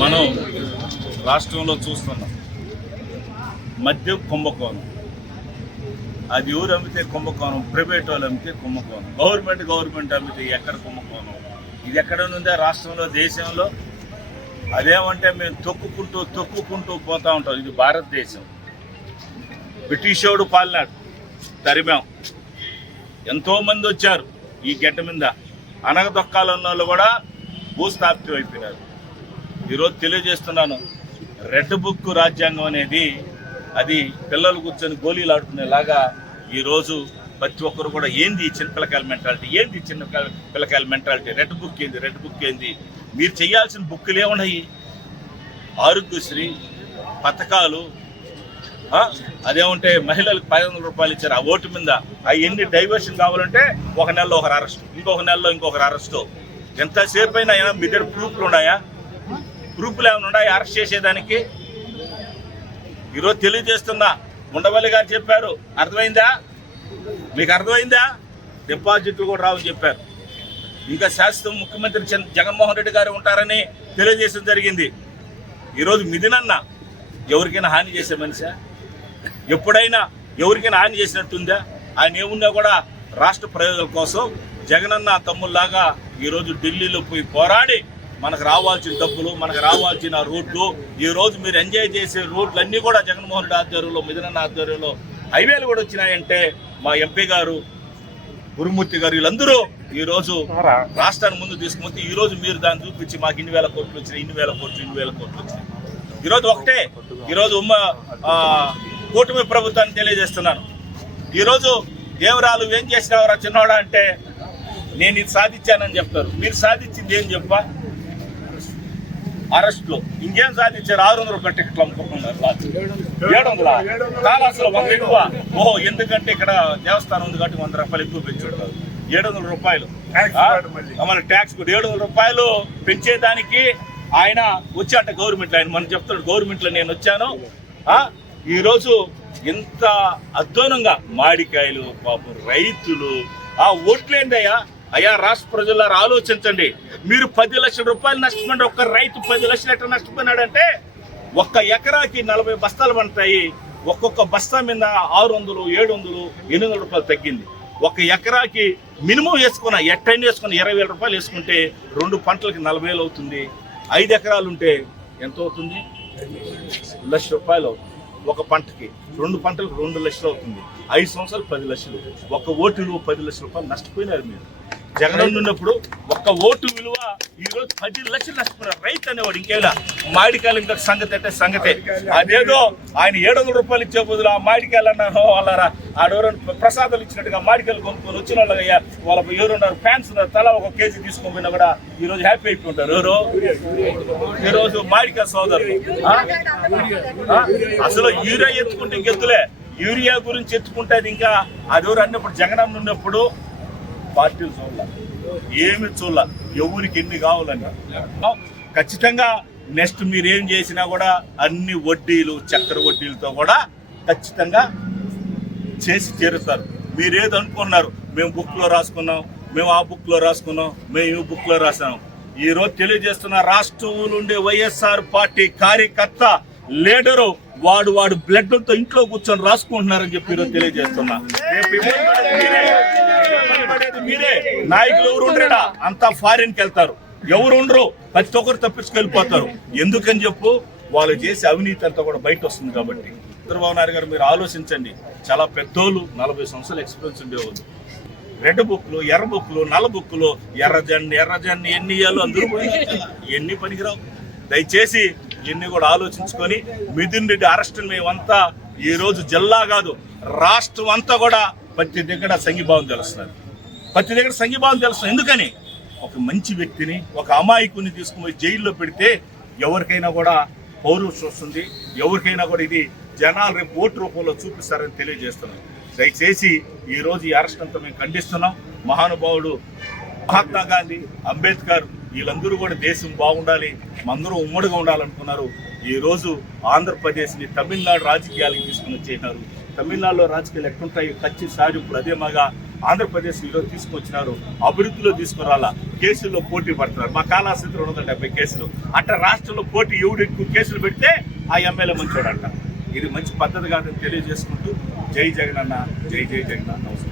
మనం రాష్ట్రంలో చూస్తున్నాం మద్యం కుంభకోణం. అది ఎవరు అమ్మితే కుంభకోణం, ప్రైవేట్ వాళ్ళు అమ్మితే కుంభకోణం, గవర్నమెంట్ అమ్మితే ఎక్కడ కుంభకోణం? ఇది ఎక్కడ ఉందా రాష్ట్రంలో, దేశంలో? అదేమంటే మేము తొక్కుకుంటూ పోతూ ఉంటాం. ఇది భారతదేశం. బ్రిటిష్ వాడు పాలినాడు, తరిమాం. ఎంతోమంది వచ్చారు ఈ గడ్డ మీద, అనగదొక్కాలన్న వాళ్ళు కూడా భూస్థాపితం అయిపోయినారు. ఈరోజు తెలియజేస్తున్నాను, రెడ్ బుక్ రాజ్యాంగం అనేది అది పిల్లలు కూర్చొని గోళీలు ఆడుకునేలాగా ఈరోజు ప్రతి ఒక్కరు కూడా ఏంది చిన్నపిల్లకాయల మెంటాలిటీ, ఏంది పిల్లకాయల మెంటాలిటీ, రెడ్ బుక్ ఏంది? మీరు చేయాల్సిన బుక్కులు ఏమున్నాయి? ఆరోగ్యశ్రీ పథకాలు, అదేమంటే మహిళలకు 500 రూపాయలు ఇచ్చారు. ఆ ఓటు మీద అవన్నీ డైవర్షన్ కావాలంటే ఒక నెలలో ఒకరు అరెస్ట్, ఇంకొక నెలలో ఇంకొకరు అరెస్టు. ఎంతసేపు అయినా మీ దగ్గర ప్రూఫ్లు ఉన్నాయా? ప్రూఫ్లు ఏమైనా ఉన్నాయా అరెస్ట్ చేసేదానికి? ఈరోజు తెలియజేస్తున్నా, ఉండవల్లి గారు చెప్పారు, అర్థమైందా? మీకు అర్థమైందా? డిపాజిట్లు కూడా రావని చెప్పారు. ఇంకా శాశ్వతం ముఖ్యమంత్రి జగన్మోహన్ రెడ్డి గారు ఉంటారని తెలియజేయడం జరిగింది. ఈరోజు మిథునన్న ఎవరికైనా హాని చేసే మనిషా? ఎప్పుడైనా ఎవరికైనా హాని చేసినట్టుందా? ఆయన ఏమున్నా కూడా రాష్ట్ర ప్రయోజనాల కోసం జగనన్న తమ్ముళ్లాగా ఈరోజు ఢిల్లీలో పోయి పోరాడి మనకు రావాల్సిన డబ్బులు, మనకు రావాల్సిన రోడ్లు, ఈరోజు మీరు ఎంజాయ్ చేసే రోడ్లు అన్నీ కూడా జగన్మోహన్ రెడ్డి ఆధ్వర్యంలో, మిథునన్న ఆధ్వర్యంలో హైవేలు కూడా వచ్చినాయంటే మా ఎంపీ గారు, గురుమూర్తి గారు, వీళ్ళందరూ ఈరోజు రాష్ట్రాన్ని ముందు తీసుకుపోతే ఈరోజు మీరు దాన్ని చూపించి మాకు 2,000 కోట్లు వచ్చినాయి, 2,000 కోట్లు వచ్చినాయి. ఈరోజు ఒకటే, ఈరోజు కూటమి ప్రభుత్వాన్ని తెలియజేస్తున్నాను. ఈరోజు దేవరాలు ఏం చేసినావరా చిన్నవాడా అంటే నేను ఇది సాధించానని చెప్తారు. మీరు సాధించింది ఏం చెప్పా? అరెస్ట్లో ఇంకేం సాధించారు? 600 రూపాయల టికెట్లు అమ్ముకుంటున్నారు. 700 చాలా అసలు 100 ఎక్కువ. ఓహో, ఎందుకంటే ఇక్కడ దేవస్థానం ఉంది కాబట్టి 100 రూపాయలు ఎక్కువ పెంచుంటారు. 700 రూపాయలు మన ట్యాక్స్ కూడా 700 రూపాయలు పెంచేదానికి ఆయన వచ్చాట గవర్నమెంట్లో. ఆయన మనం చెప్తాడు, గవర్నమెంట్లో నేను వచ్చాను. ఈరోజు ఇంత అధ్వానంగా మాడికాయలు, పాపం రైతులు, ఓట్లేందయ్యా? అయ్యా రాష్ట్ర ప్రజలారా ఆలోచించండి. మీరు 10 లక్షల రూపాయలు నష్టపోయిన ఒక్క రైతు 10 లక్షలు ఎట్లా నష్టపోయినాడంటే, ఒక్క ఎకరాకి 40 బస్తాలు పంటాయి. ఒక్కొక్క బస్తా మీద 600, 700, 800 రూపాయలు తగ్గింది. ఒక ఎకరాకి మినిమం వేసుకున్నా, ఎట్టైనా వేసుకున్నా 20,000 రూపాయలు వేసుకుంటే 2 పంటలకి 40,000 అవుతుంది. 5 ఎకరాలు ఉంటే ఎంత అవుతుంది? 1 లక్ష రూపాయలు ఒక పంటకి. 2 పంటలకు 2 లక్షలు అవుతుంది. 5 సంవత్సరాలు 10 లక్షలు. ఒక్క ఓటు విలువ 10 లక్షల రూపాయలు నష్టపోయినారు మీరు. జగన్ ఉన్నప్పుడు ఒక్క ఓటు విలువ ఈరోజు 10 లక్షలు నష్టపోయినారు రైతు అనేవాడు. ఇంకేలా మామిడికాయలు ఇంకా సంగతి అంటే సంగతే. అదేదో ఆయన 700 రూపాయలు ఇచ్చే బదులు ఆ మామిడికాయలు అన్నారు వాళ్ళరా, ఆడెవరైనా ప్రసాదాలు ఇచ్చినట్టుగా మామిడికాయలు కొనుక్కొని వచ్చిన వాళ్ళు అయ్యా, వాళ్ళ ఎవరున్నారు ఫ్యాన్స్ ఉన్నారు, తలా 1 కేజీ తీసుకొని పోయినా కూడా ఈరోజు హ్యాపీ అయిపోతుంటారు. ఎవరు ఈరోజు మామిడికాయ సోదరులు. అసలు యూరియా ఎత్తుకుంటే ఇంకెత్తులే. యూరియా గురించి ఎత్తుకుంటే ఇంకా అదెవరు అన్నప్పుడు జగన్ ఉన్నప్పుడు పార్టీలు చూడాల, ఏమి చూడాల, ఎవరికి ఎన్ని కావాలన్నా ఖచ్చితంగా నెక్స్ట్ మీరేం చేసినా కూడా అన్ని వడ్డీలు, చక్కెర వడ్డీలతో కూడా ఖచ్చితంగా చేసి చేరుస్తారు. మీరేదో అనుకున్నారు, మేము బుక్లో రాసుకున్నాం, మేము ఆ బుక్లో రాసుకున్నాం, మేము ఈ బుక్లో రాసాం. ఈరోజు తెలియజేస్తున్న రాష్ట్రంలో ఉండే వైఎస్ఆర్ పార్టీ కార్యకర్త లీడరు వాడు బ్లడ్తో ఇంట్లో కూర్చొని రాసుకుంటున్నారని చెప్పి ఈరోజు తెలియజేస్తున్నా. మీరే నాయకులు ఎవరు ఉండరా? అంతా ఫారిన్కి వెళ్తారు. ఎవరు ఉండరు, ప్రతి ఒక్కరు తప్పించుకెళ్ళిపోతారు. ఎందుకని చెప్పు, వాళ్ళు చేసే అవినీతి అంతా కూడా బయట వస్తుంది కాబట్టి. చంద్రబాబు నాయుడు గారు మీరు ఆలోచించండి, చాలా పెద్దోళ్ళు, 40 సంవత్సరాల ఎక్స్పీరియన్స్ ఉండేవాళ్ళు. రెడ్ బుక్లు, ఎర్ర బుక్లు, నల్ల బుక్లు, ఎర్రజన్ని ఎన్ని ఇయ్యాలో అందరూ పోయినా ఎన్ని పనికిరావు. దయచేసి ఇవన్నీ కూడా ఆలోచించుకొని మిథున్ రెడ్డి అరెస్ట్ మేమంతా ఈరోజు జిల్లా కాదు రాష్ట్రం అంతా కూడా ప్రతి దగ్గర సంఘీభావం తెలుస్తున్నారు. ప్రతి దగ్గర సంఘీభావం తెలుస్తుంది. ఎందుకని ఒక మంచి వ్యక్తిని, ఒక అమాయకుని తీసుకుని జైల్లో పెడితే ఎవరికైనా కూడా పౌరుషం వస్తుంది, ఎవరికైనా కూడా ఇది జనాలు రేపు ఓటు రూపంలో చూపిస్తారని తెలియజేస్తున్నాం. దయచేసి ఈరోజు ఈ అరెస్ట్ అంతా మేము ఖండిస్తున్నాం. మహానుభావుడు మహాత్మా గాంధీ, అంబేద్కర్ వీళ్ళందరూ కూడా దేశం బాగుండాలి, అందరూ ఉమ్మడిగా ఉండాలనుకున్నారు. ఈరోజు ఆంధ్రప్రదేశ్ని తమిళనాడు రాజకీయాలకు తీసుకుని వచ్చేసినారు. తమిళనాడులో రాజకీయాలు ఎట్లుంటాయి కచ్చి సారి ఇప్పుడు అదేమాగా ఆంధ్రప్రదేశ్ ఈరోజు తీసుకొచ్చినారు. అభివృద్ధిలో తీసుకురాలా, కేసుల్లో పోటీ పడుతున్నారు. మా కాళహస్తి 270 కేసులు అట్లా రాష్ట్రంలో పోటీ ఎవడు ఎక్కువ కేసులు పెడితే ఆ ఎమ్మెల్యే మంచోడంట. ఇది మంచి పద్ధతి కాదని తెలియజేసుకుంటూ జై జగన్ అన్న, జై జై జగన్. నమస్కారం.